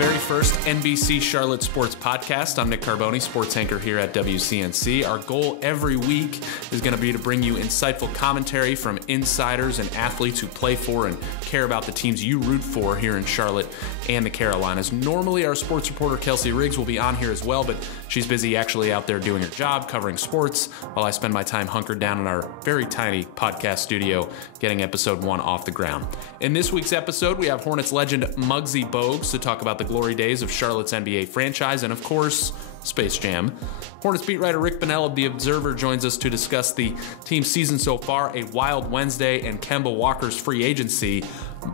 very first NBC Charlotte Sports Podcast. I'm Nick Carboni, sports anchor here at WCNC. Our goal every week is going to be to bring you insightful commentary from insiders and athletes who play for and care about the teams you root for here in Charlotte and the Carolinas. Normally, our sports reporter Kelsey Riggs will be on here as well, but she's busy actually out there doing her job, covering sports, while I spend my time hunkered down in our very tiny podcast studio, getting episode 1 off the ground. In this week's episode, we have Hornets legend Muggsy Bogues to talk about the glory days of Charlotte's NBA franchise and, of course, Space Jam. Hornets beat writer Rick Bonnell of The Observer joins us to discuss the team's season so far, a wild Wednesday, and Kemba Walker's free agency.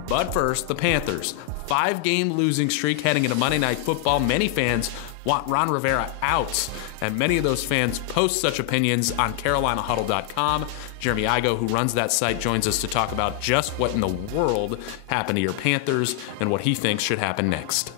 But first, the Panthers. 5-game losing streak heading into Monday Night Football. Many fans want Ron Rivera out, and many of those fans post such opinions on CarolinaHuddle.com. Jeremy Igo, who runs that site, joins us to talk about just what in the world happened to your Panthers and what he thinks should happen next.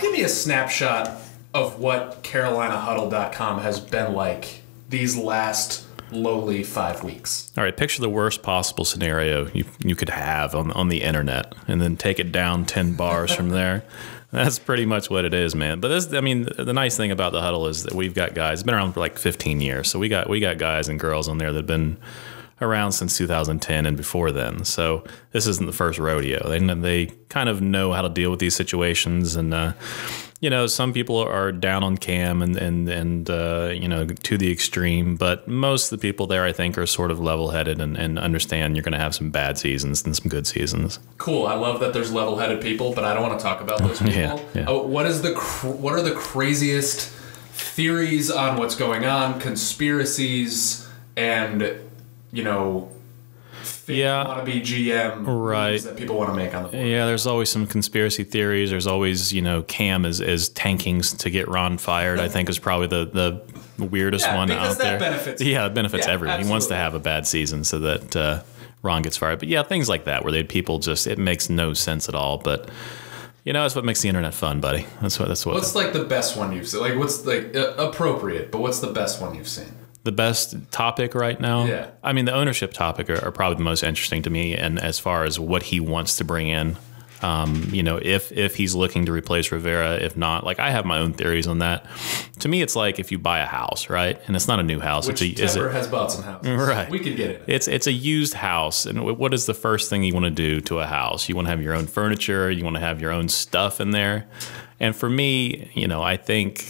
Give me a snapshot of what CarolinaHuddle.com has been like these last lowly 5 weeks. All right, picture the worst possible scenario you could have on the internet, and then take it down 10 bars from there. That's pretty much what it is, man. But the nice thing about the Huddle is that we've got guys. It's been around for like 15 years, so we got guys and girls on there that have been around since 2010 and before then. So this isn't the first rodeo. They kind of know how to deal with these situations, and some people are down on Cam and to the extreme, but most of the people there, I think, are sort of level-headed and understand you're going to have some bad seasons and some good seasons. Cool. I love that there's level-headed people, but I don't want to talk about those people. Yeah. What are the craziest theories on what's going on, conspiracies, and wannabe GM moves that people want to make on the board? Yeah, there's always some conspiracy theories. There's always, Cam is tanking to get Ron fired. I think is probably the weirdest one out there. It benefits everyone. Absolutely. He wants to have a bad season so that Ron gets fired. But yeah, things like that where people it makes no sense at all. But that's what makes the internet fun, buddy. That's what. What's like the best one you've seen? Like what's like appropriate, but what's the best one you've seen? The best topic right now? Yeah. I mean, the ownership topic are probably the most interesting to me, and as far as what he wants to bring in, if he's looking to replace Rivera, if not, like I have my own theories on that. To me, it's like if you buy a house, right? And it's not a new house. Which Tepper has bought some houses. Right. We could get it. It's a used house, and what is the first thing you want to do to a house? You want to have your own furniture. You want to have your own stuff in there. And for me, I think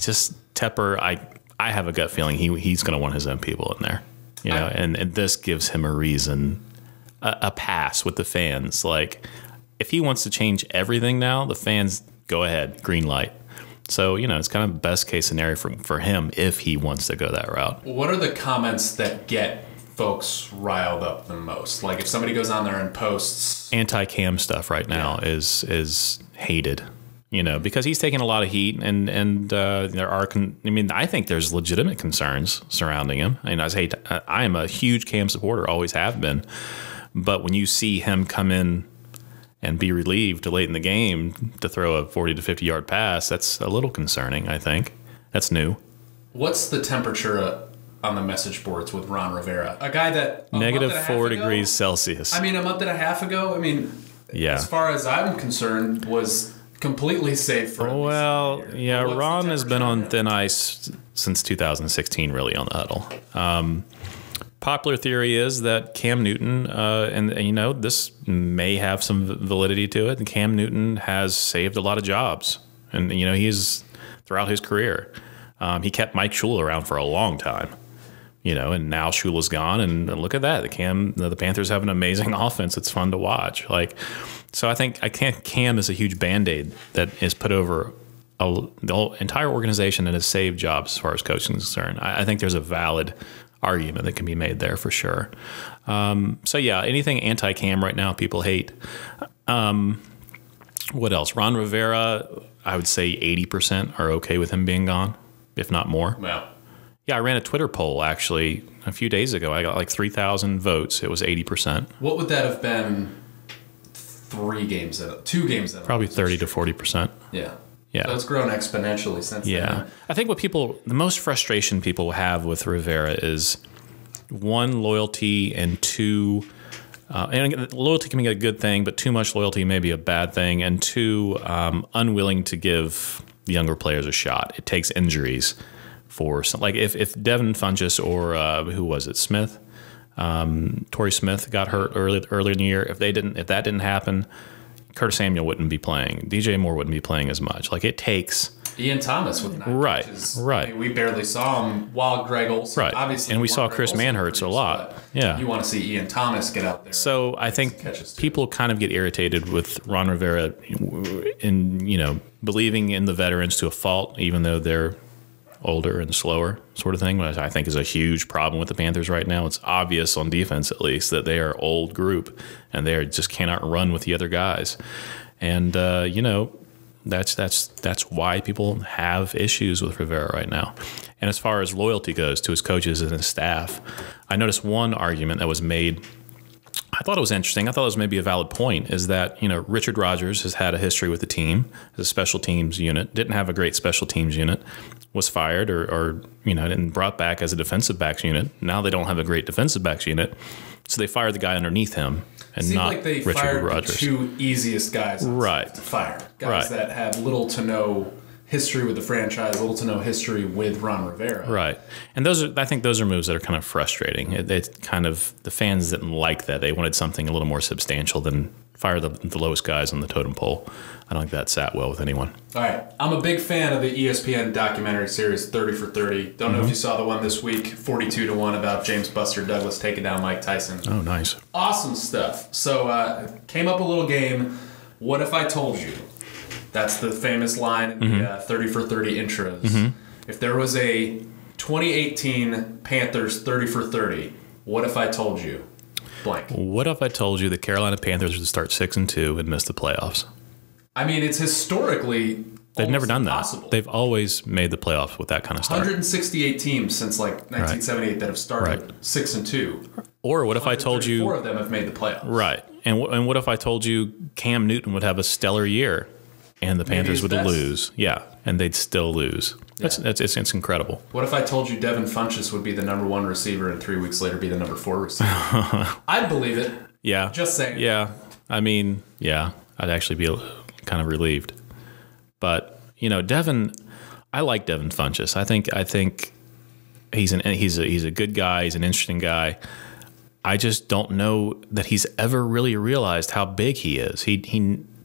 just Tepper, I have a gut feeling he's going to want his own people in there, and this gives him a reason, a pass with the fans. Like, if he wants to change everything now, the fans go ahead, green light. So, it's kind of best case scenario for him if he wants to go that route. What are the comments that get folks riled up the most? Like, if somebody goes on there and posts anti-Cam stuff right now is hated. Because he's taking a lot of heat, and there are. I think there's legitimate concerns surrounding him. I am a huge Cam supporter, always have been. But when you see him come in and be relieved late in the game to throw a 40 to 50 yard pass, that's a little concerning. I think that's new. What's the temperature on the message boards with Ron Rivera? A guy that -4 degrees Celsius. A month and a half ago. As far as I'm concerned, was completely safe for him. Well, yeah, Ron has been on thin ice since 2016, really, on the Huddle. Popular theory is that Cam Newton, and this may have some validity to it, and Cam Newton has saved a lot of jobs. And, he's, throughout his career, he kept Mike Shula around for a long time. And now Shula's gone, and look at that. The Panthers have an amazing offense. It's fun to watch. So I think Cam is a huge Band-Aid that is put over the whole entire organization and has saved jobs as far as coaching is concerned. I think there's a valid argument that can be made there for sure. Anything anti-Cam right now, people hate. What else? Ron Rivera, I would say 80% are okay with him being gone, if not more. Wow. Yeah, I ran a Twitter poll actually a few days ago. I got like 3,000 votes. It was 80%. What would that have been 2 games in? Probably 30 to 40%. Yeah. Yeah. So it's grown exponentially since then. I think the most frustration people have with Rivera is 1, loyalty, and 2, And again, loyalty can be a good thing, but too much loyalty may be a bad thing. And too unwilling to give the younger players a shot. It takes injuries for some, like if Devin Funchess or who was it, Smith, Torrey Smith got hurt earlier in the year. If that didn't happen, Curtis Samuel wouldn't be playing. DJ Moore wouldn't be playing as much. Like it takes. Ian Thomas with 9 catches. Right. I mean, we barely saw him while Greg Olsen. Obviously, and we saw Chris Manhertz a lot. Yeah. You want to see Ian Thomas get out there. So I think people kind of get irritated with Ron Rivera in, believing in the veterans to a fault, even though they're older and slower sort of thing, which I think is a huge problem with the Panthers right now. It's obvious on defense, at least, that they are old group and they just cannot run with the other guys. And, that's why people have issues with Rivera right now. And as far as loyalty goes to his coaches and his staff, I noticed one argument that was made. I thought it was interesting. I thought it was maybe a valid point, is that, Richard Rodgers has had a history with the team as a special teams unit, didn't have a great special teams unit, was fired or and brought back as a defensive backs unit. Now they don't have a great defensive backs unit. So they fired the guy underneath him and not like they Richard fired Rodgers. The 2 easiest guys to fire. Guys that have little to no history with the franchise, little to no history with Ron Rivera. Right. And I think those are moves that are kind of frustrating. It's kind of, the fans didn't like that. They wanted something a little more substantial than fire the lowest guys on the totem pole. I don't think that sat well with anyone. All right. I'm a big fan of the ESPN documentary series 30 for 30. Don't know if you saw the one this week, 42-1, about James Buster Douglas taking down Mike Tyson. Oh, nice. Awesome stuff. So came up a little game. What if I told you? That's the famous line in the 30 for 30 intros. If there was a 2018 Panthers 30 for 30, what if I told you? Blank. What if I told you the Carolina Panthers would start 6-2 and miss the playoffs? I mean, it's historically they've never done impossible. That. They've always made the playoffs with that kind of start. 168 teams since 1978 that have started 6-2. Or what if I told you 4 of them have made the playoffs? Right. And what if I told you Cam Newton would have a stellar year and the Panthers would lose? Yeah, and they'd still lose. Yeah. It's incredible. What if I told you Devin Funchess would be the number 1 receiver and 3 weeks later be the number 4 receiver? I'd believe it. Yeah. Just saying. Yeah. I mean, yeah, I'd actually be kind of relieved. But, Devin, I like Devin Funchess. I think he's a good guy. He's an interesting guy. I just don't know that he's ever really realized how big he is.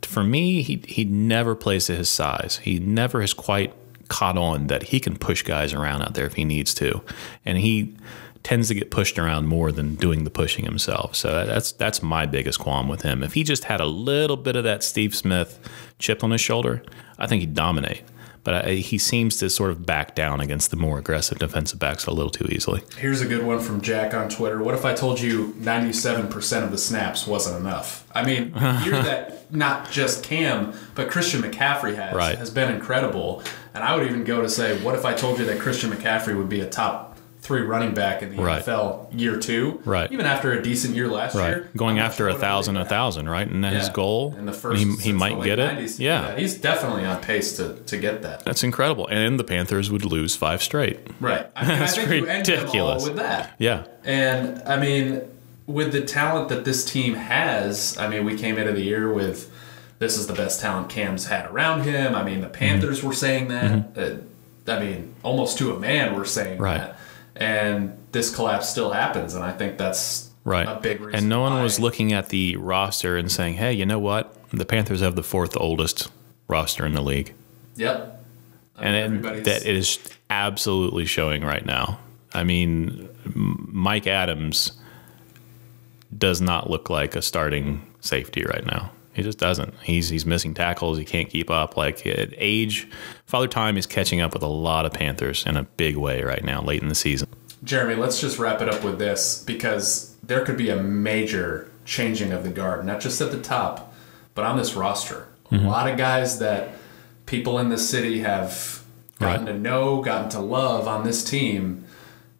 For me, he never plays to his size. He never has quite caught on that he can push guys around out there if he needs to. And he tends to get pushed around more than doing the pushing himself. So that's my biggest qualm with him. If he just had a little bit of that Steve Smith chip on his shoulder, I think he'd dominate. But he seems to sort of back down against the more aggressive defensive backs a little too easily. Here's a good one from Jack on Twitter. What if I told you 97% of the snaps wasn't enough? I mean, hear that not just Cam, but Christian McCaffrey has been incredible. And I would even go to say, what if I told you that Christian McCaffrey would be a top 3 running back in the NFL year 2, even after a decent year last year, going after 1,000, right? And his goal, in the first, he might get 90s. it. Yeah, he's definitely on pace to get that. That's incredible. And the Panthers would lose 5 straight. Right, I mean, that's I think ridiculous. You end them all with that. Yeah, and I mean, with the talent that this team has, I mean, we came into the year with this is the best talent Cam's had around him. I mean, the Panthers were saying that. I mean, almost to a man, we're saying that. And this collapse still happens, and I think that's a big reason. And no one was looking at the roster and saying, hey, you know what? The Panthers have the 4th oldest roster in the league. Yep. And that it is absolutely showing right now. I mean, Mike Adams does not look like a starting safety right now. He just doesn't. He's missing tackles. He can't keep up. Like at age, Father Time is catching up with a lot of Panthers in a big way right now, late in the season. Jeremy, let's just wrap it up with this, because there could be a major changing of the guard, not just at the top, but on this roster. A lot of guys that people in the city have gotten to know, gotten to love on this team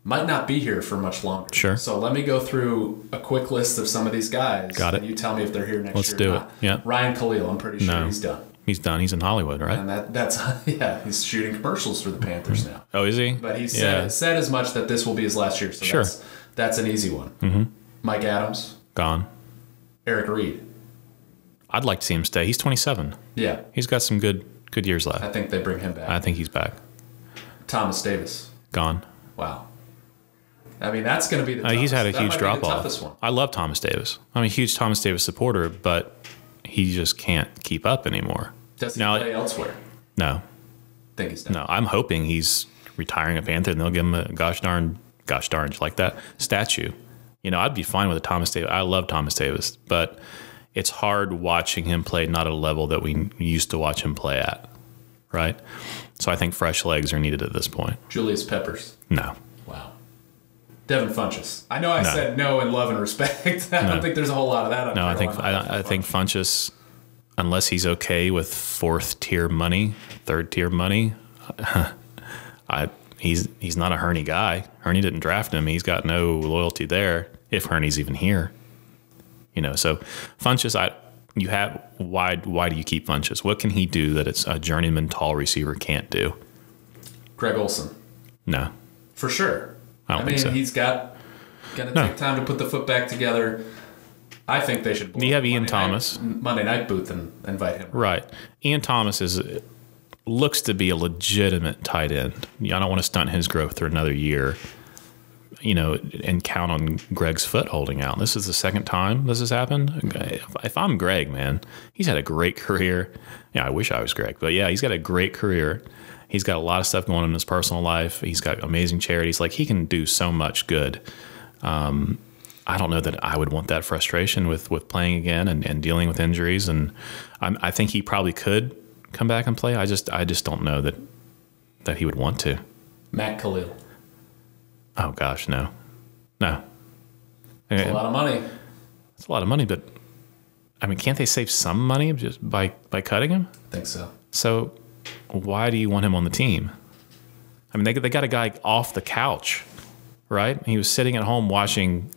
might not be here for much longer. Sure. So let me go through a quick list of some of these guys. Got it. And you tell me if they're here next Let's year do or it. not. Yeah. Ryan Khalil, I'm pretty sure he's done. He's done. He's in Hollywood, right? And that's he's shooting commercials for the Panthers now. Oh, is he? But he said as much that this will be his last year. So that's an easy one. Mike Adams. Gone. Eric Reed. I'd like to see him stay. He's 27. Yeah. He's got some good years left. I think they bring him back. I think he's back. Thomas Davis. Gone. Wow. I mean, that's going to be the toughest. He's had a huge drop drop-off. I love Thomas Davis. I'm a huge Thomas Davis supporter, but he just can't keep up anymore. Does he play elsewhere? No. Think he's done. No, I'm hoping he's retiring a Panther and they'll give him a gosh darn, like that statue. I'd be fine with a Thomas Davis. I love Thomas Davis, but it's hard watching him play not at a level that we used to watch him play at, right? So I think fresh legs are needed at this point. Julius Peppers. No. Wow. Devin Funchess. I know I said no in love and respect. I don't think there's a whole lot of that. No, I think Funchess, unless he's okay with fourth-tier money, third-tier money, he's not a Hurney guy. Hurney didn't draft him. He's got no loyalty there, if Hurney's even here. So Funchess, why do you keep Funchess? What can he do that it's a journeyman tall receiver can't do? Greg Olsen. No. For sure. I don't think so. He's got to take time to put the foot back together. I think they should. You have Ian Thomas. Monday Night Booth and invite him. Right. Ian Thomas looks to be a legitimate tight end. I don't want to stunt his growth for another year. And count on Greg's foot holding out. This is the second time this has happened. If I'm Greg, man, he's had a great career. Yeah, I wish I was Greg. But yeah, he's got a great career. He's got a lot of stuff going on in his personal life. He's got amazing charities. Like, he can do so much good. I don't know that I would want that frustration with playing again and dealing with injuries. And I think he probably could come back and play. I just don't know that he would want to. Matt Khalil. Oh, gosh, no. It's a lot of money. It's a lot of money, but, can't they save some money just by cutting him? I think so. So why do you want him on the team? They got a guy off the couch, right? He was sitting at home watching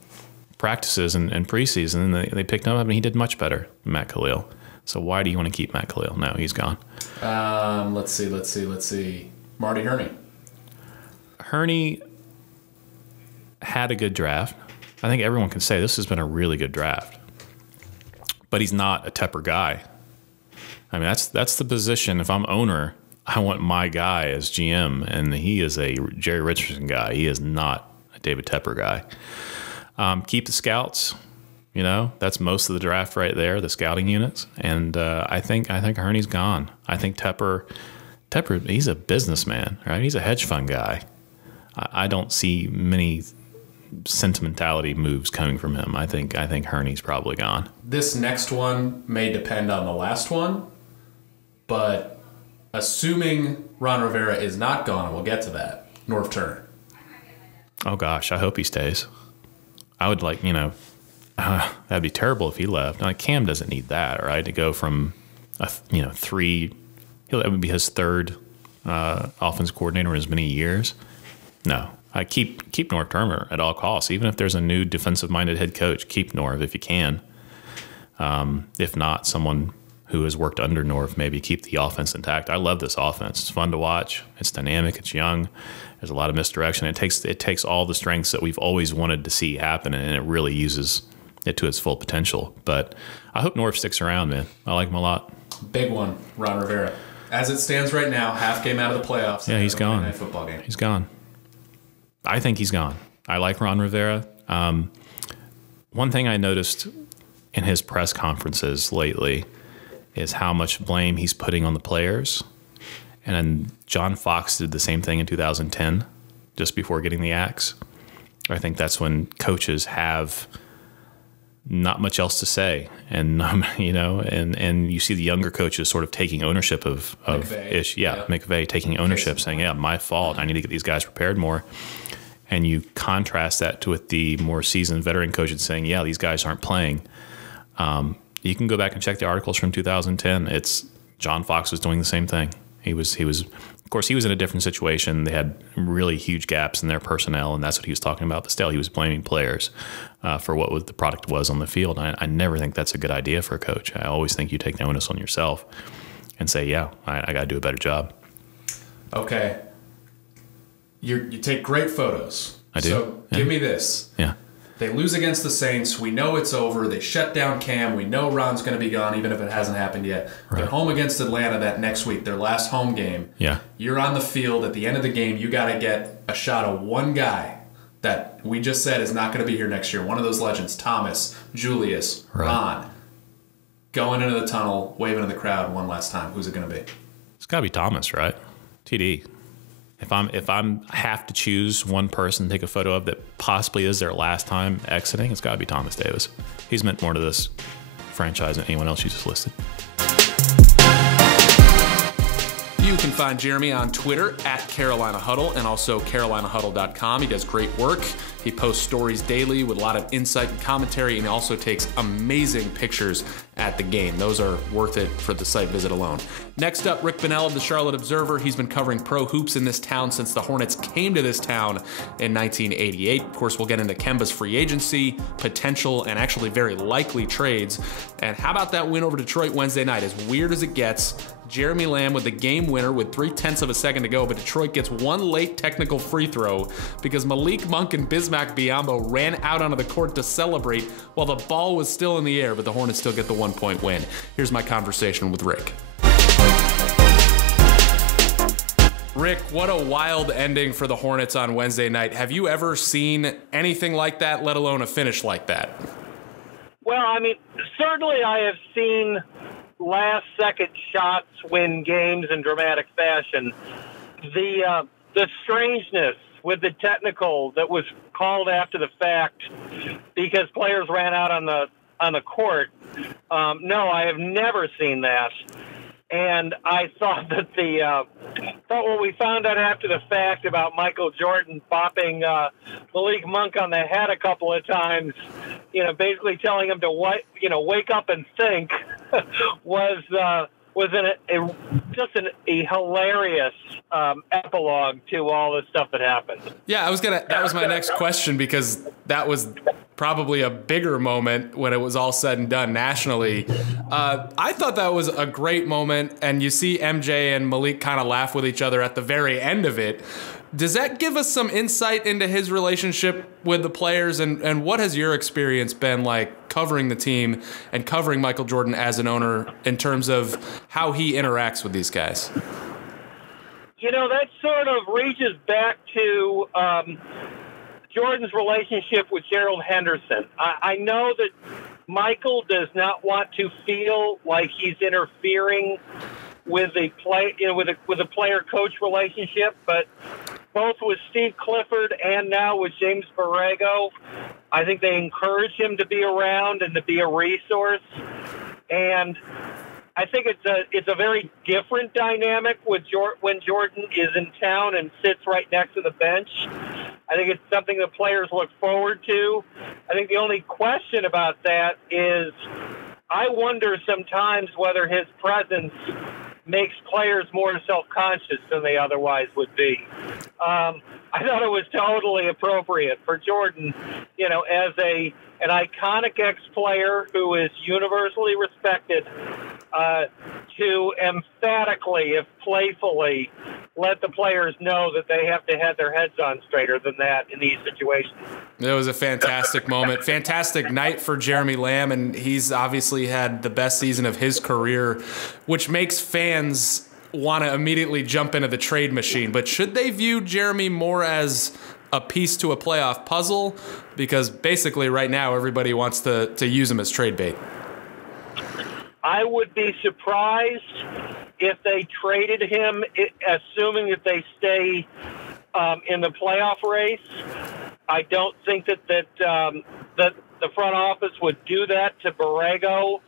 practices and preseason, and they picked him up, and he did much better than Matt Khalil. So why do you want to keep Matt Khalil? No, he's gone. Let's see. Marty Hurney. Hurney had a good draft. I think everyone can say this has been a really good draft. But he's not a Tepper guy. That's the position. If I'm owner, I want my guy as GM, and he is a Jerry Richardson guy. He is not a David Tepper guy. Keep the scouts. That's most of the draft right there, the scouting units. And I think Hurney's gone. I think Tepper, he's a businessman, right? He's a hedge fund guy. I don't see many sentimentality moves coming from him. I think Hurney's probably gone. This next one may depend on the last one, but assuming Ron Rivera is not gone, and we'll get to that, Norv Turner. Oh gosh, I hope he stays. I would that'd be terrible if he left. Cam doesn't need that, right? To go from three, that would be his third offense coordinator in as many years. No, I keep Norv Turner at all costs. Even if there's a new defensive-minded head coach, keep Norv if you can. If not, someone who has worked under Norv, maybe keep the offense intact. I love this offense. It's fun to watch. It's dynamic. It's young. There's a lot of misdirection. It takes all the strengths that we've always wanted to see happen, and it really uses it to its full potential. But I hope Norv sticks around, man. I like him a lot. Big one, Ron Rivera. As it stands right now, half game out of the playoffs. Yeah, he's gone. Football game. He's gone. I think he's gone. I like Ron Rivera. One thing I noticed in his press conferences lately is how much blame he's putting on the players. And then John Fox did the same thing in 2010, just before getting the axe. I think that's when coaches have not much else to say. And, and you see the younger coaches sort of taking ownership of ish. Yeah, McVay taking ownership, saying, yeah, my fault. I need to get these guys prepared more. And you contrast that with the more seasoned veteran coaches saying, yeah, these guys aren't playing. You can go back and check the articles from 2010. It's John Fox was doing the same thing. He was, of course, he was in a different situation. They had really huge gaps in their personnel, and that's what he was talking about. But still, he was blaming players for what the product was on the field. And I never think that's a good idea for a coach. I always think you take the onus on yourself and say, yeah, I got to do a better job. Okay. You take great photos. I do. So give me this. Yeah. They lose against the Saints. We know it's over. They shut down Cam. We know Ron's going to be gone, even if it hasn't happened yet. Right. They're home against Atlanta that next week, their last home game. Yeah. You're on the field. At the end of the game, you got to get a shot of one guy that we just said is not going to be here next year. One of those legends, Thomas, Julius, Ron, going into the tunnel, waving to the crowd one last time. Who's it going to be? It's got to be Thomas, right? TD. If I'm have to choose one person to take a photo of that possibly is their last time exiting, it's got to be Thomas Davis. He's meant more to this franchise than anyone else you just listed. You can find Jeremy on Twitter at Carolina Huddle and also carolinahuddle.com. He does great work. He posts stories daily with a lot of insight and commentary, and he also takes amazing pictures at the game. Those are worth it for the site visit alone. Next up, Rick Bonnell of the Charlotte Observer. He's been covering pro hoops in this town since the Hornets came to this town in 1988. Of course, we'll get into Kemba's free agency, potential, and actually very likely trades. And how about that win over Detroit Wednesday night? As weird as it gets, Jeremy Lamb with the game winner with 0.3 of a second to go, but Detroit gets one late technical free throw because Malik Monk and Bismack Biyombo ran out onto the court to celebrate while the ball was still in the air, but the Hornets still get the 1-point win. Here's my conversation with Rick. Rick, what a wild ending for the Hornets on Wednesday night. Have you ever seen anything like that, let alone a finish like that? Well, I mean, certainly I have seen last-second shots win games in dramatic fashion. The strangeness with the technical that was called after the fact because players ran out on the court. No, I have never seen that. And I thought that what we found out after the fact about Michael Jordan bopping Malik Monk on the head a couple of times, basically telling him to wake up and think, was just a hilarious epilogue to all the stuff that happened. Yeah, that was my next question, because that was probably a bigger moment when it was all said and done nationally. I thought that was a great moment, and you see MJ and Malik kind of laugh with each other at the very end of it. Does that give us some insight into his relationship with the players, and what has your experience been like covering the team and covering Michael Jordan as an owner in terms of how he interacts with these guys? That sort of reaches back to Jordan's relationship with Gerald Henderson. I know that Michael does not want to feel like he's interfering with the player-coach relationship, but both with Steve Clifford and now with James Borrego, I think they encourage him to be around and to be a resource. And I think it's a very different dynamic when Jordan is in town and sits right next to the bench. I think it's something that players look forward to. I think the only question about that is I wonder sometimes whether his presence makes players more self-conscious than they otherwise would be. I thought it was totally appropriate for Jordan, as an iconic ex-player who is universally respected, to emphatically, if playfully, let the players know that they have to have their heads on straighter than that in these situations. It was a fantastic moment. Fantastic night for Jeremy Lamb, and he's obviously had the best season of his career, which makes fans want to immediately jump into the trade machine. But should they view Jeremy more as a piece to a playoff puzzle? Because basically right now everybody wants to use him as trade bait. I would be surprised if they traded him, assuming that they stay in the playoff race. I don't think that the front office would do that to Borrego.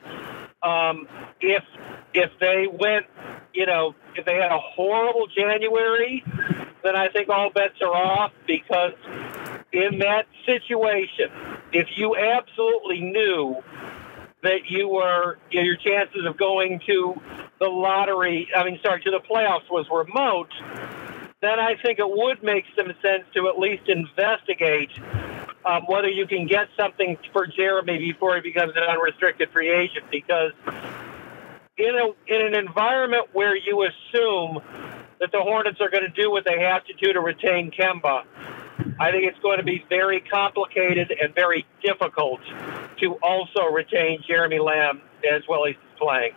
If they went, if they had a horrible January, then I think all bets are off, because in that situation, if you absolutely knew that your chances of going to the to the playoffs was remote, then I think it would make some sense to at least investigate whether you can get something for Jeremy before he becomes an unrestricted free agent. Because in an environment where you assume that the Hornets are going to do what they have to do to retain Kemba, I think it's going to be very complicated and very difficult to also retain Jeremy Lamb as well as he's playing.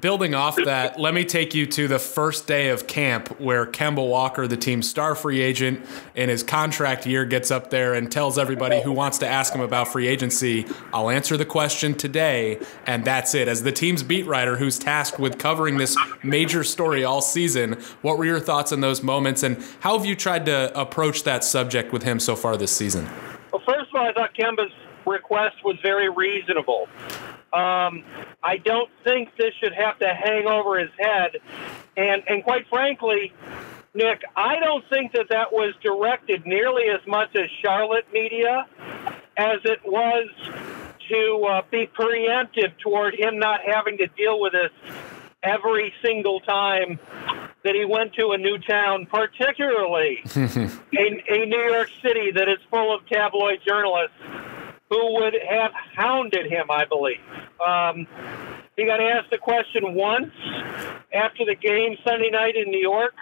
Building off that, let me take you to the first day of camp where Kemba Walker, the team's star free agent in his contract year, gets up there and tells everybody who wants to ask him about free agency, I'll answer the question today, and that's it. As the team's beat writer who's tasked with covering this major story all season, what were your thoughts on those moments, and how have you tried to approach that subject with him so far this season? Well, first of all, I thought Kemba's request was very reasonable. I don't think this should have to hang over his head. And quite frankly, Nick, I don't think that was directed nearly as much as Charlotte media as it was to be preemptive toward him not having to deal with this every single time that he went to a new town, particularly a New York City that is full of tabloid journalists who would have hounded him, I believe. He got asked the question once after the game Sunday night in New York.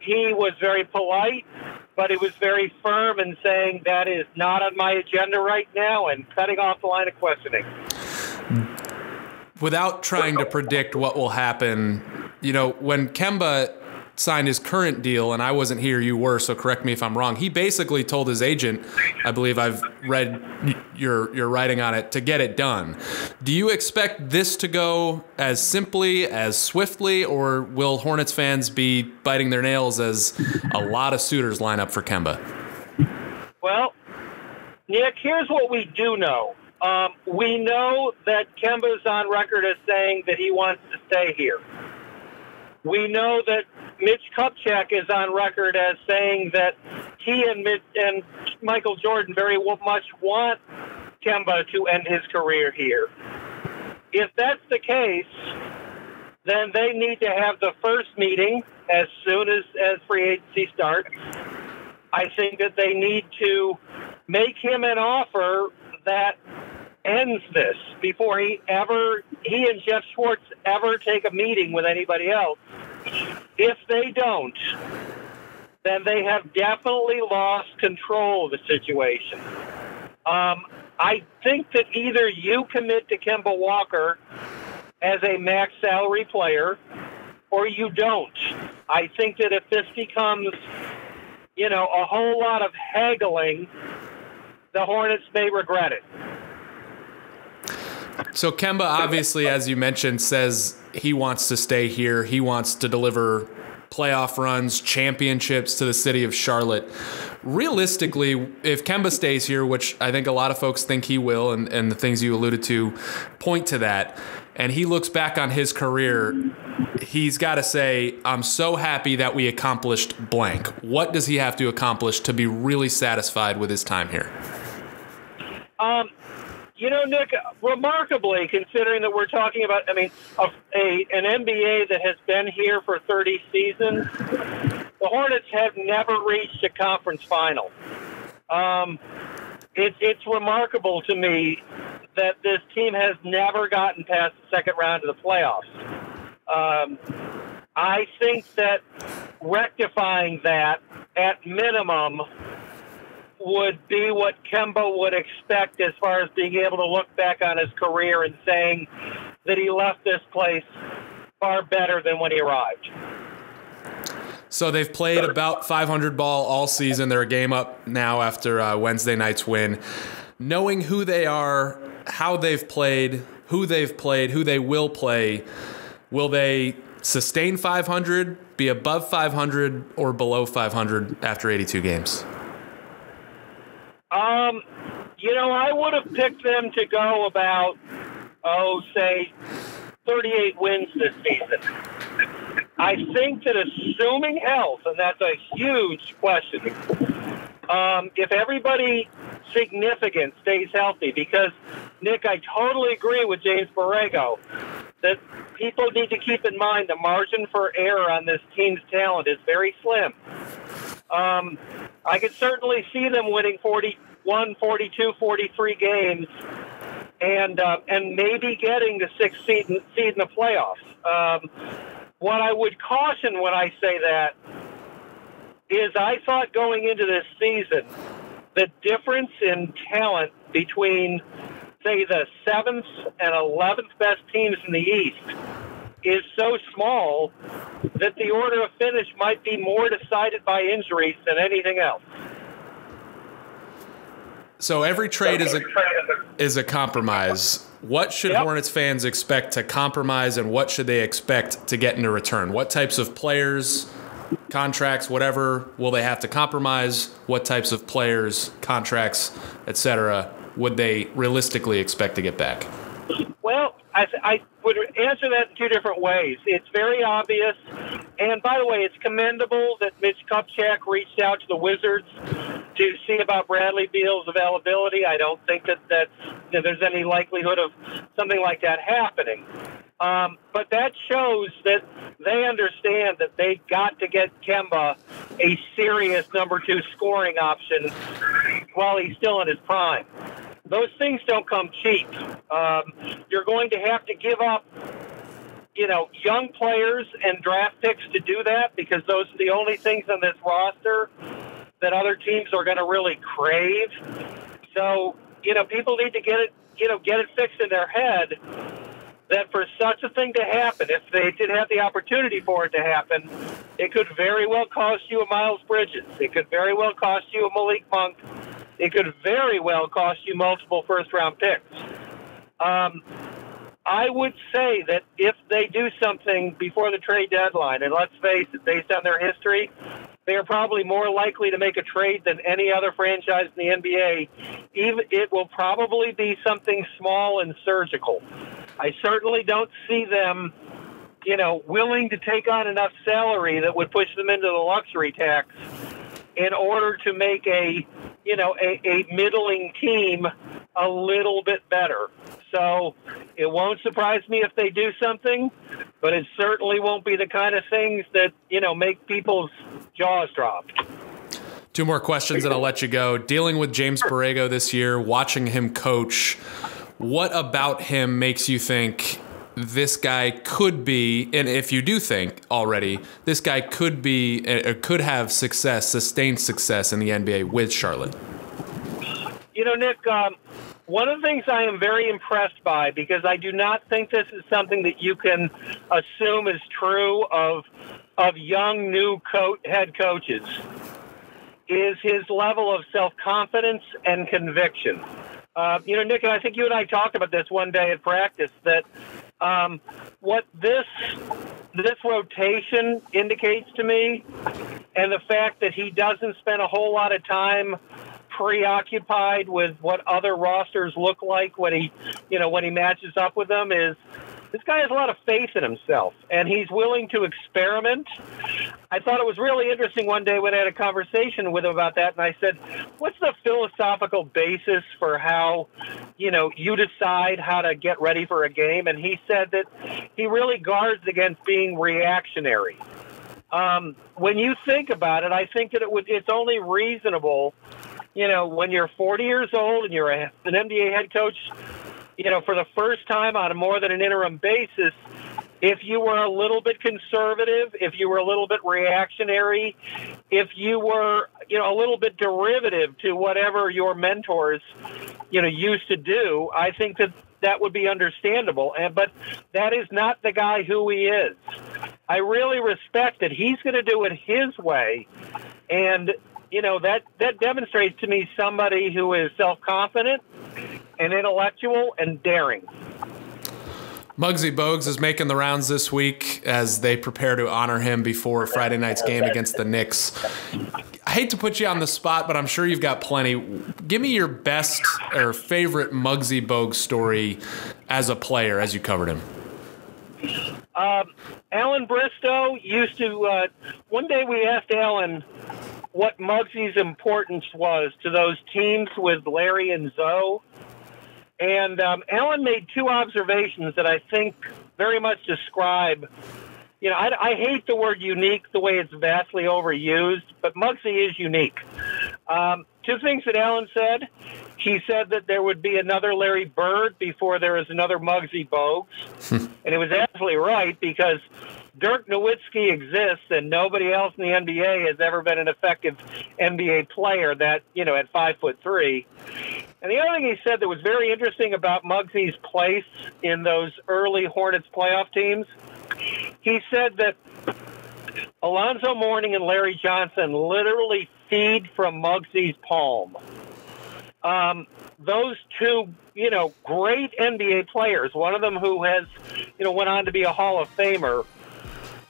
He was very polite, but he was very firm in saying that is not on my agenda right now and cutting off the line of questioning. Without trying to predict what will happen, when Kemba signed his current deal, and I wasn't here, you were, so correct me if I'm wrong, he basically told his agent, I believe I've read your writing on it, to get it done. Do you expect this to go as simply, as swiftly, or will Hornets fans be biting their nails as a lot of suitors line up for Kemba? Well, Nick, here's what we do know. We know that Kemba's on record as saying that he wants to stay here. We know that Mitch Kupchak is on record as saying that he and Michael Jordan very much want Kemba to end his career here. If that's the case, then they need to have the first meeting as soon as free agency starts. I think that they need to make him an offer that ends this before he and Jeff Schwartz ever take a meeting with anybody else. If they don't, then they have definitely lost control of the situation. I think that either you commit to Kemba Walker as a max salary player or you don't. I think that if this becomes, a whole lot of haggling, the Hornets may regret it. So Kemba, obviously, as you mentioned, says he wants to stay here. He wants to deliver playoff runs, championships to the city of Charlotte. Realistically, if Kemba stays here, which I think a lot of folks think he will, and the things you alluded to point to that, and he looks back on his career, he's got to say, I'm so happy that we accomplished blank. What does he have to accomplish to be really satisfied with his time here? Nick, remarkably, considering that we're talking about, an NBA that has been here for 30 seasons, the Hornets have never reached a conference final. It's remarkable to me that this team has never gotten past the second round of the playoffs. I think that rectifying that, at minimum, would be what Kemba would expect as far as being able to look back on his career and saying that he left this place far better than when he arrived. So they've played about 500 ball all season. They're a game up now after Wednesday night's win. Knowing who they are, how they've played, who they will play, will they sustain 500, be above 500, or below 500 after 82 games? I would have picked them to go about, say, 38 wins this season. I think that assuming health, and that's a huge question, if everybody significant stays healthy, because, Nick, I totally agree with James Borrego that people need to keep in mind the margin for error on this team's talent is very slim. I could certainly see them winning 41, 42, 43 games and maybe getting the sixth seed in the playoffs. What I would caution when I say that is I thought going into this season, the difference in talent between, say, the 7th and 11th best teams in the East is so small that the order of finish might be more decided by injuries than anything else. So every trade is a compromise. What should Hornets fans expect to compromise, and what should they expect to get into return? What types of players, contracts, whatever, will they have to compromise? What types of players, contracts, etc., would they realistically expect to get back? Well, I would answer that in two different ways. It's very obvious, and by the way, it's commendable that Mitch Kupchak reached out to the Wizards to see about Bradley Beal's availability. I don't think that there's any likelihood of something like that happening. But that shows that they understand that they got to get Kemba a serious number 2 scoring option while he's still in his prime. Those things don't come cheap. You're going to have to give up, young players and draft picks to do that, because those are the only things on this roster that other teams are going to really crave. So, people need to get it fixed in their head that for such a thing to happen, if they did have the opportunity for it to happen, it could very well cost you a Miles Bridges. It could very well cost you a Malik Monk. It could very well cost you multiple first-round picks. I would say that if they do something before the trade deadline, and let's face it, based on their history, they are probably more likely to make a trade than any other franchise in the NBA. It will probably be something small and surgical. I certainly don't see them, willing to take on enough salary that would push them into the luxury tax in order to make a middling team a little bit better. So it won't surprise me if they do something, but it certainly won't be the kind of things that, make people's jaws drop. 2 more questions and I'll let you go. Dealing with James Borrego this year, watching him coach, what about him makes you think this guy could be, and if you do think already, this guy could have success, sustained success in the NBA with Charlotte? Nick, one of the things I am very impressed by, because I do not think this is something that you can assume is true of young new head coaches, is his level of self-confidence and conviction. Nick, and I think you and I talked about this one day at practice, that what this rotation indicates to me, and the fact that he doesn't spend a whole lot of time preoccupied with what other rosters look like when he matches up with them, is this guy has a lot of faith in himself, and he's willing to experiment. I thought it was really interesting one day when I had a conversation with him about that, and I said, what's the philosophical basis for how, you decide how to get ready for a game? And he said that he really guards against being reactionary. When you think about it, I think that it's only reasonable, when you're 40 years old and you're an NBA head coach, for the first time on more than an interim basis, if you were a little bit conservative, if you were a little bit reactionary, if you were, a little bit derivative to whatever your mentors, used to do, I think that would be understandable. But that is not the guy who he is. I really respect that he's going to do it his way. And, that demonstrates to me somebody who is self-confident and intellectual and daring. Muggsy Bogues is making the rounds this week as they prepare to honor him before Friday night's game against the Knicks. I hate to put you on the spot, but I'm sure you've got plenty. Give me your best or favorite Muggsy Bogues story as a player, as you covered him. Alan Bristow used to, one day we asked Alan what Muggsy's importance was to those teams with Larry and Zoe. And Alan made 2 observations that I think very much describe, I hate the word unique the way it's vastly overused, but Muggsy is unique. 2 things that Alan said. He said that there would be another Larry Bird before there was another Muggsy Bogues. And it was absolutely right, because Dirk Nowitzki exists, and nobody else in the NBA has ever been an effective NBA player that, at 5'3". And the other thing he said that was very interesting about Muggsy's place in those early Hornets playoff teams, he said that Alonzo Mourning and Larry Johnson literally feed from Muggsy's palm. Those two, great NBA players, one of them who has, went on to be a Hall of Famer,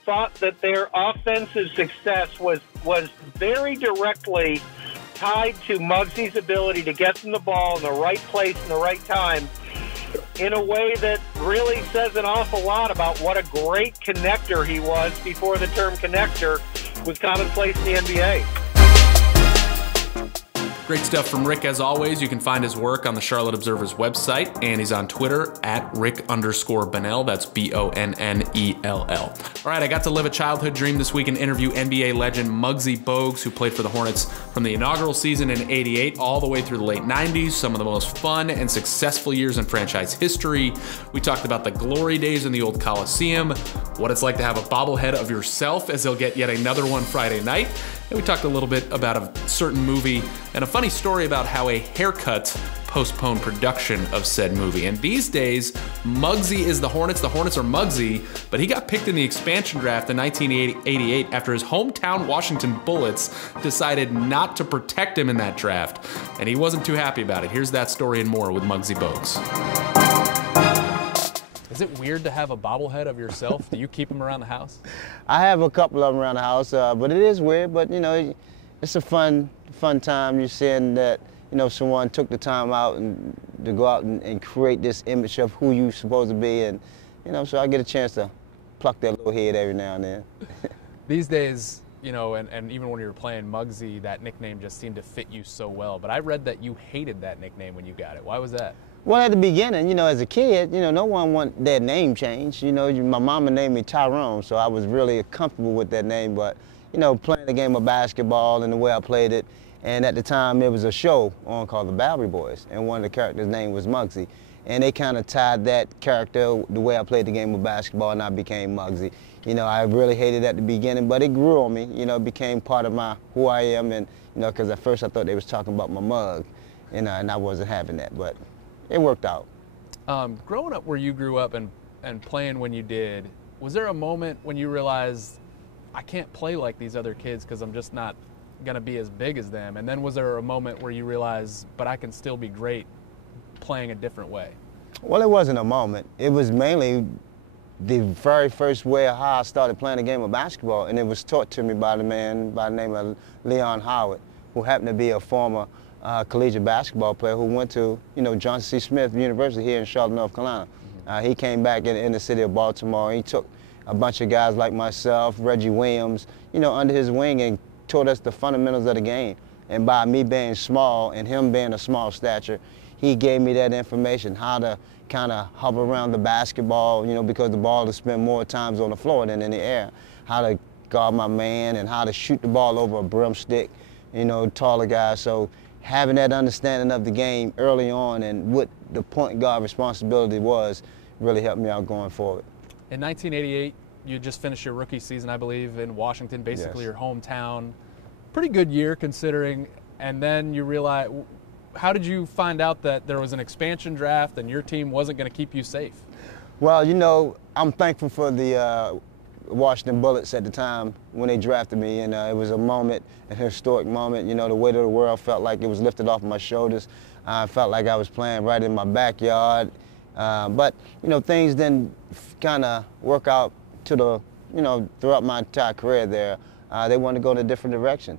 thought that their offensive success was very directly tied to Muggsy's ability to get them the ball in the right place in the right time in a way that really says an awful lot about what a great connector he was before the term connector was commonplace in the NBA. Great stuff from Rick as always. You can find his work on the Charlotte Observer's website, and he's on Twitter at Rick_Bonnell. That's Bonnell. All right, I got to live a childhood dream this week and interview NBA legend Muggsy Bogues, who played for the Hornets from the inaugural season in '88 all the way through the late '90s, some of the most fun and successful years in franchise history. We talked about the glory days in the old Coliseum, what it's like to have a bobblehead of yourself, as they'll get yet another one Friday night. And we talked a little bit about a certain movie and a funny story about how a haircut postponed production of said movie. And these days, Muggsy is the Hornets are Muggsy, but he got picked in the expansion draft in 1988 after his hometown Washington Bullets decided not to protect him in that draft. And he wasn't too happy about it. Here's that story and more with Muggsy Bogues. Is it weird to have a bobblehead of yourself? Do you keep them around the house? I have a couple of them around the house, but it is weird. But it's a fun time. You're seeing that someone took the time out and to go out and create this image of who you're supposed to be, and so I get a chance to pluck that little head every now and then. These days, and even when you were playing Muggsy, that nickname just seemed to fit you so well. But I read that you hated that nickname when you got it. Why was that? Well, at the beginning, as a kid, no one wanted their name changed. My mama named me Tyrone, so I was really comfortable with that name. But, playing the game of basketball and the way I played it, and at the time it was a show on called The Bowery Boys, and one of the characters' name was Muggsy. And they kind of tied that character, the way I played the game of basketball, and I became Muggsy. I really hated it at the beginning, but it grew on me. It became part of who I am, and, because at first I thought they was talking about my mug, and I wasn't having that, but it worked out. Growing up where you grew up and playing when you did, was there a moment when you realized, I can't play like these other kids because I'm just not going to be as big as them? And then was there a moment where you realized, but I can still be great playing a different way? Well, it wasn't a moment. It was mainly the very first way of how I started playing the game of basketball, and it was taught to me by the man by the name of Leon Howard, who happened to be a former collegiate basketball player who went to, Johnson C. Smith University here in Charlotte, North Carolina. He came back in the city of Baltimore. He took a bunch of guys like myself, Reggie Williams, under his wing and taught us the fundamentals of the game. And by me being small and him being a small stature, he gave me that information, how to kind of hover around the basketball, because the ball is spent more times on the floor than in the air, how to guard my man and how to shoot the ball over a broomstick, taller guys. So having that understanding of the game early on and what the point guard responsibility was really helped me out going forward. In 1988, you just finished your rookie season, I believe, in Washington, basically your hometown. Pretty good year considering, and then you realize, how did you find out that there was an expansion draft and your team wasn't going to keep you safe? Well, I'm thankful for the Washington Bullets at the time when they drafted me, and it was a moment, a historic moment. The weight of the world felt like it was lifted off my shoulders. I felt like I was playing right in my backyard, but things didn't kind of work out to the throughout my entire career there. They wanted to go in a different direction.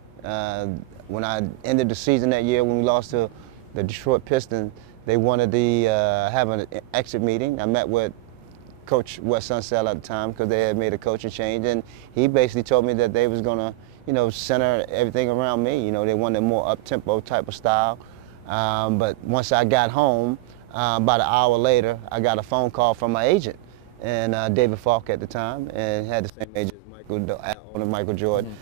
When I ended the season that year, when we lost to the Detroit Pistons, they wanted to have an exit meeting. I met with Coach Wes Unseld at the time because they had made a coaching change, and he basically told me that they was gonna, center everything around me. They wanted a more up-tempo type of style. But once I got home, about an hour later, I got a phone call from my agent, and David Falk at the time, and had the same agent as Michael Jordan.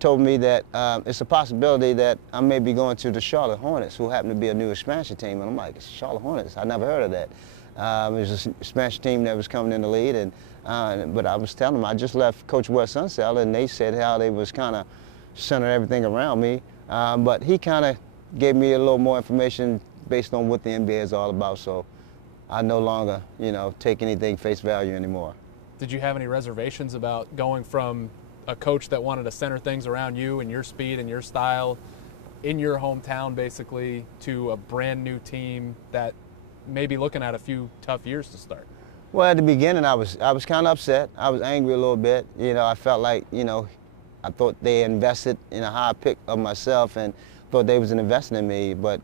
Told me that it's a possibility that I may be going to the Charlotte Hornets, who happen to be a new expansion team. And I'm like, Charlotte Hornets? I never heard of that. It was a Spanish team that was coming in the lead, and but I was telling them I just left Coach Wes Unseld, and they said how they was kind of centering everything around me. But he kind of gave me a little more information based on what the NBA is all about. So I no longer, take anything face value anymore. Did you have any reservations about going from a coach that wanted to center things around you and your speed and your style in your hometown, basically, to a brand new team that may be looking at a few tough years to start? Well, at the beginning, I was kind of upset. I was angry a little bit. I felt like, I thought they invested in a high pick of myself and thought they was investing in me. But,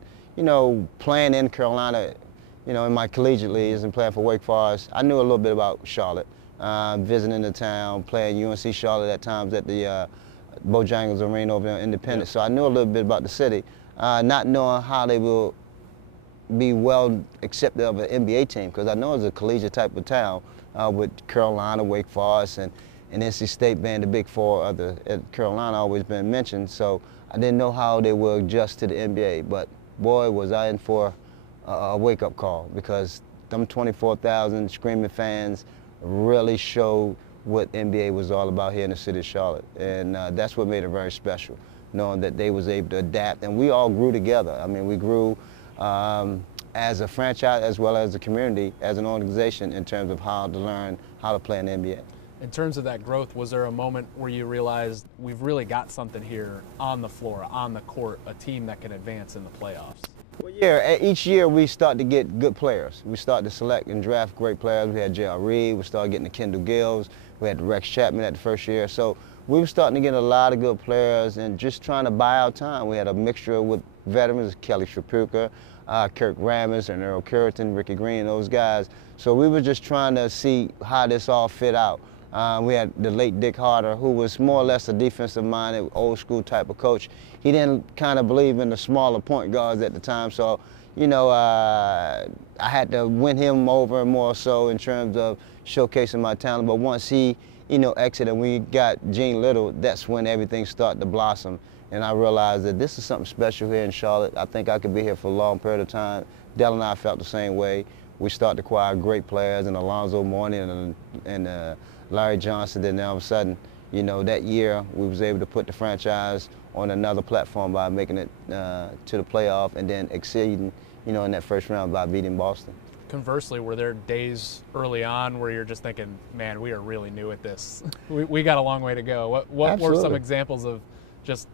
playing in Carolina, in my collegiate leagues and playing for Wake Forest, I knew a little bit about Charlotte. Visiting the town, playing UNC Charlotte at times at the Bojangles Arena over there in Independence. So I knew a little bit about the city, not knowing how they will be well accepted of an NBA team, because I know it's a collegiate type of town with Carolina, Wake Forest, and NC State being the big four of Carolina always been mentioned. So I didn't know how they will adjust to the NBA, but boy, was I in for a wake-up call, because them 24,000 screaming fans really showed what NBA was all about here in the city of Charlotte. And that's what made it very special, knowing that they was able to adapt. And we all grew together. I mean, we grew as a franchise as well as a community, as an organization, in terms of how to learn how to play in the NBA. In terms of that growth, was there a moment where you realized we've really got something here on the floor, on the court, a team that can advance in the playoffs? Well, yeah, each year we start to get good players. We start to select and draft great players. We had J.R. Reed, we started getting the Kendall Gills, we had Rex Chapman at the first year. So we were starting to get a lot of good players and just trying to buy our time. We had a mixture with veterans, Kelly Shapuka, Kirk Ramers, and Earl Curtin, Ricky Green, those guys. So we were just trying to see how this all fit out. We had the late Dick Harder, who was more or less a defensive-minded, old-school type of coach. He didn't kind of believe in the smaller point guards at the time, so, I had to win him over more so in terms of showcasing my talent. But once he, exited and we got Gene Little, that's when everything started to blossom. And I realized that this is something special here in Charlotte. I think I could be here for a long period of time. Dell and I felt the same way. We started to acquire great players, and Alonzo Mourning and Larry Johnson. Then all of a sudden, that year we was able to put the franchise on another platform by making it to the playoff and then exceeding, in that first round by beating Boston. Conversely, were there days early on where you're just thinking, man, we are really new at this. we got a long way to go. What were some examples of just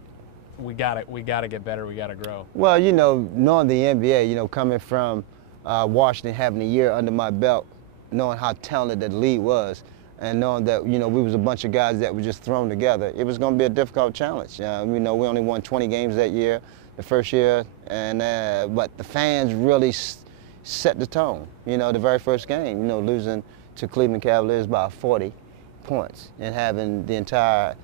we got to get better, we got to grow? Well, knowing the NBA, coming from Washington, having a year under my belt, knowing how talented that league was, and knowing that, we was a bunch of guys that were just thrown together, it was going to be a difficult challenge. We only won 20 games that year, the first year, and but the fans really set the tone. The very first game, losing to Cleveland Cavaliers by 40 points and having the entire,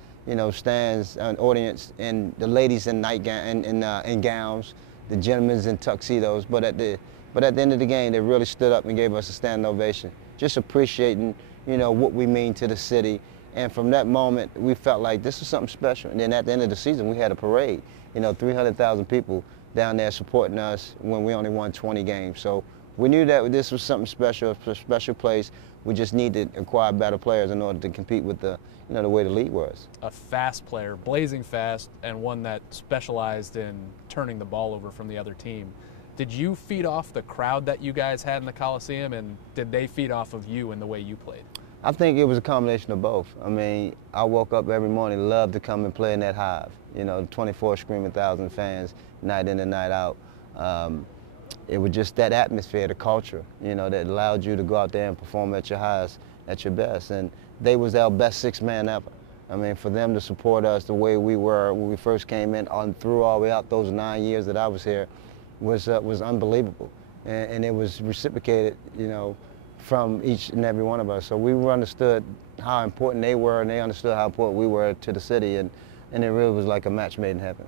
stands and audience and the ladies in in gowns, the gentlemen in tuxedos. But at the end of the game, they really stood up and gave us a standing ovation, just appreciating, what we mean to the city. And from that moment, we felt like this was something special. And then at the end of the season, we had a parade, 300,000 people down there supporting us when we only won 20 games. So we knew that this was something special, a special place. We just needed to acquire better players in order to compete with the way the league was. A fast player, blazing fast, and one that specialized in turning the ball over from the other team. Did you feed off the crowd that you guys had in the Coliseum, and did they feed off of you in the way you played? I think it was a combination of both. I mean, I woke up every morning, loved to come and play in that hive. 24 screaming thousand fans, night in and night out. It was just that atmosphere, the culture, that allowed you to go out there and perform at your highest, at your best. And they was our best six man ever. I mean, for them to support us the way we were when we first came in, on through all the way out those 9 years that I was here, was unbelievable. And it was reciprocated, from each and every one of us. So we understood how important they were, and they understood how important we were to the city, and it really was like a match made in heaven.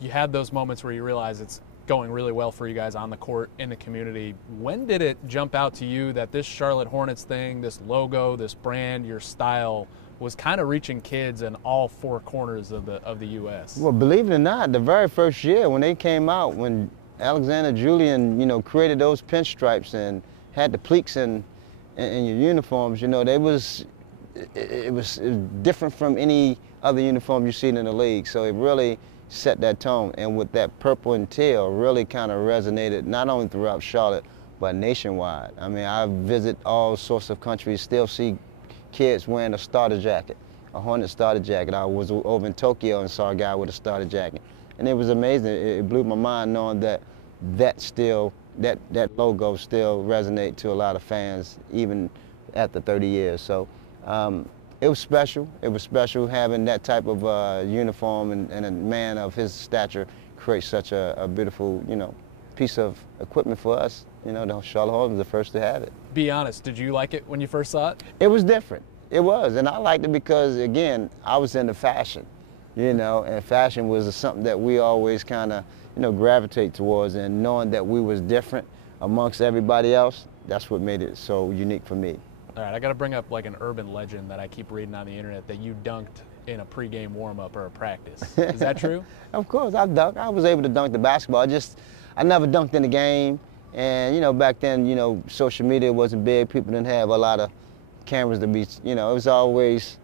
You had those moments where you realize it's going really well for you guys on the court, in the community. When did it jump out to you that this Charlotte Hornets thing, this logo, this brand, your style, was kind of reaching kids in all four corners of the U.S.? Well, believe it or not, the very first year when they came out, when Alexander Julian, created those pinstripes, and had the pleats in your uniforms, you know, it was different from any other uniform you've seen in the league. So it really set that tone. And with that purple and teal really kind of resonated not only throughout Charlotte, but nationwide. I mean, I visit all sorts of countries, still see kids wearing a starter jacket, a Hornet starter jacket. I was over in Tokyo and saw a guy with a starter jacket. And it was amazing. It blew my mind knowing that that logo still resonates to a lot of fans, even after 30 years. So it was special. It was special having that type of uniform, and a man of his stature create such a beautiful, you know, piece of equipment for us. You know, the Charlotte Hornets was the first to have it. Be honest, did you like it when you first saw it? It was different. It was, and I liked it because, again, I was into fashion, you know, and fashion was something that we always kind of, you know, gravitate towards, and knowing that we was different amongst everybody else, that's what made it so unique for me. All right, I got to bring up like an urban legend that I keep reading on the internet, that you dunked in a pregame warm-up or a practice. Is that true? Of course, I dunked. I was able to dunk the basketball. I never dunked in the game. And, you know, back then, you know, social media wasn't big. People didn't have a lot of cameras to be, you know, it was always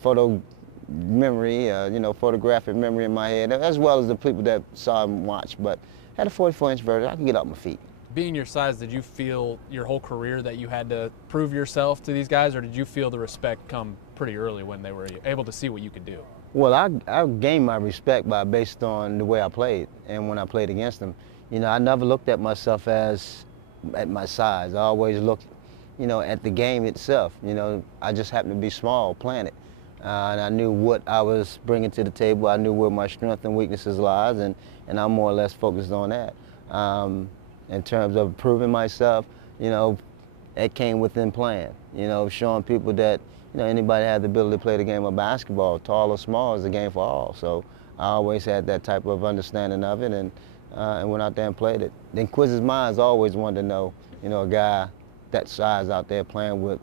photo memory, you know, photographic memory in my head, as well as the people that saw and watched. But I had a 44-inch vertical. I can get off my feet. Being your size, did you feel your whole career that you had to prove yourself to these guys, or did you feel the respect come pretty early when they were able to see what you could do? Well, I gained my respect based on the way I played and when I played against them. You know, I never looked at myself at my size. I always looked, you know, at the game itself. You know, I just happened to be small playing it. And I knew what I was bringing to the table. I knew where my strengths and weaknesses lies, and I'm more or less focused on that. In terms of proving myself, you know, it came within playing. You know, showing people that, you know, anybody had the ability to play the game of basketball, tall or small, is a game for all. So I always had that type of understanding of it, and went out there and played it. The inquisitive minds always wanted to know, you know, a guy that size out there playing with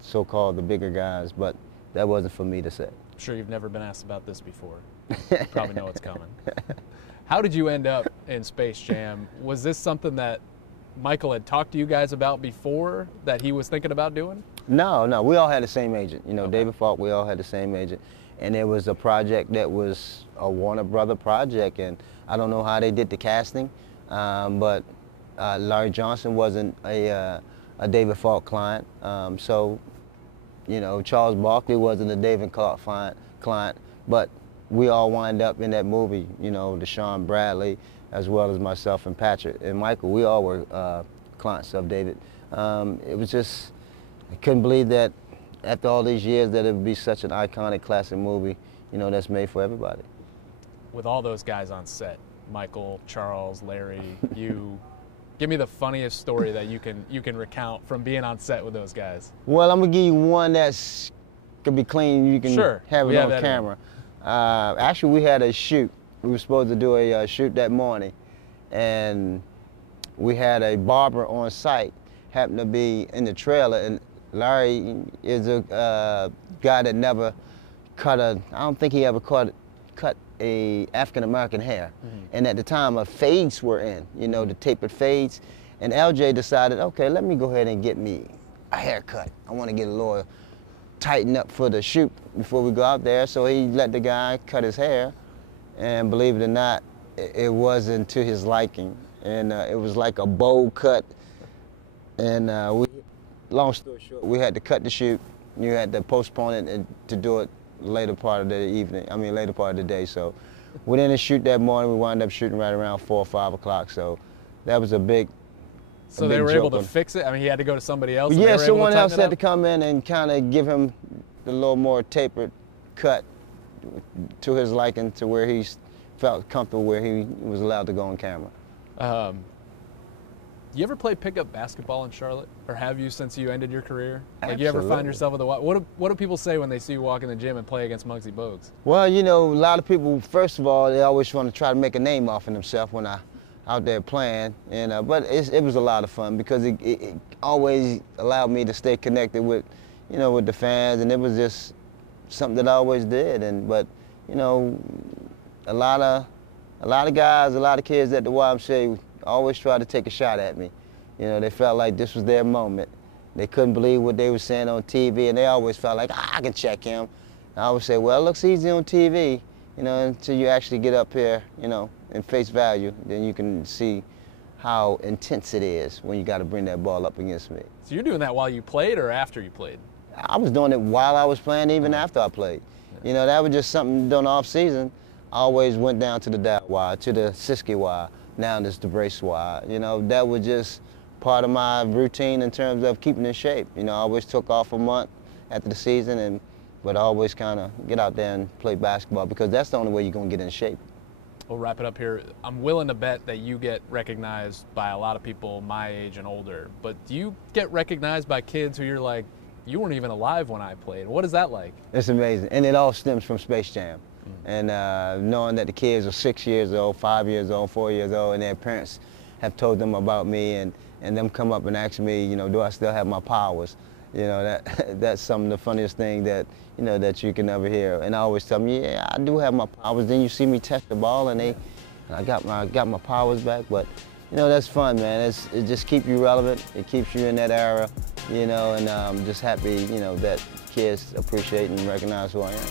so-called the bigger guys, but that wasn't for me to say. I'm sure you've never been asked about this before. You probably know what's coming. How did you end up in Space Jam? Was this something that Michael had talked to you guys about before, that he was thinking about doing? No, we all had the same agent. You know, Okay. David Falk, we all had the same agent. And it was a project that was a Warner Brother project, and I don't know how they did the casting, but Larry Johnson wasn't a David Falk client. So, you know, Charles Barkley wasn't a David Falk client, but we all wind up in that movie, you know, Deshaun Bradley, as well as myself and Patrick and Michael. We all were clients of David. It was just, I couldn't believe that after all these years that it would be such an iconic classic movie, you know, that's made for everybody. With all those guys on set, Michael, Charles, Larry, you, give me the funniest story that you can recount from being on set with those guys. Well, I'm gonna give you one that's could be clean. You can Sure. have it Yeah, on that camera. Actually, we had a shoot. We were supposed to do a shoot that morning, and we had a barber on site, happened to be in the trailer, and Larry is a guy that never cut I don't think he ever cut a African-American hair. Mm-hmm. And at the time, fades were in, you know, the tapered fades. And LJ decided, okay, let me go ahead and get me a haircut. I want to get a little tighten up for the shoot before we go out there. So he let the guy cut his hair, and believe it or not, it wasn't to his liking. And it was like a bowl cut. And long story short, we had to cut the shoot. You had to postpone it to do it later part of the evening. I mean, later part of the day. So we didn't shoot that morning. We wound up shooting right around 4 or 5 o'clock. So that was a big. So they were able to fix it? I mean, he had to go to somebody else? Yeah, someone else had to come in and kind of give him the little more tapered cut to his liking, to where he felt comfortable, where he was allowed to go on camera. You ever play pickup basketball in Charlotte, or have you since you ended your career? Like, you ever Absolutely. find yourself with what do people say when they see you walk in the gym and play against Muggsy Bogues? Well, you know, a lot of people, first of all, they always want to try to make a name off of themselves when I out there playing, and but it was a lot of fun because it always allowed me to stay connected with, you know, with the fans, and it was just something that I always did. But you know, a lot of guys, a lot of kids at the YMCA always try to take a shot at me, You know, they felt like this was their moment. They couldn't believe what they were saying on TV, and they always felt like, I can check him. And I always say, well, it looks easy on TV, you know, until you actually get up here, you know, in face value, then you can see how intense it is when you got to bring that ball up against me. So you're doing that while you played or after you played? I was doing it while I was playing, even after I played. You know, that was just something during the off season. I always went down to the dot wire, to the Siskey wire, now it's the brace wire. You know, that was just part of my routine in terms of keeping in shape. You know, I always took off a month after the season, but I always kind of get out there and play basketball because that's the only way you're going to get in shape. We'll wrap it up here. I'm willing to bet that you get recognized by a lot of people my age and older, but do you get recognized by kids who you're like, you weren't even alive when I played? What is that like? It's amazing, and it all stems from Space Jam. And knowing that the kids are 6 years old, 5 years old, 4 years old, and their parents have told them about me, and them come up and ask me, you know, do I still have my powers? You know, that's some of the funniest thing that, you know, that you can ever hear. And I always tell them, yeah, I do have my powers. Then you see me touch the ball, and I got my powers back. But, you know, that's fun, man. It just keeps you relevant. It keeps you in that era, you know, and I'm just happy, you know, that kids appreciate and recognize who I am.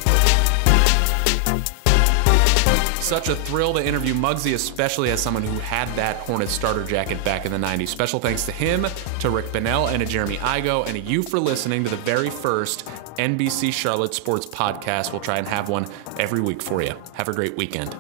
Such a thrill to interview Muggsy, especially as someone who had that Hornets starter jacket back in the 90s. Special thanks to him, to Rick Bonnell, and to Jeremy Igo, and to you for listening to the very first NBC Charlotte Sports Podcast. We'll try and have one every week for you. Have a great weekend.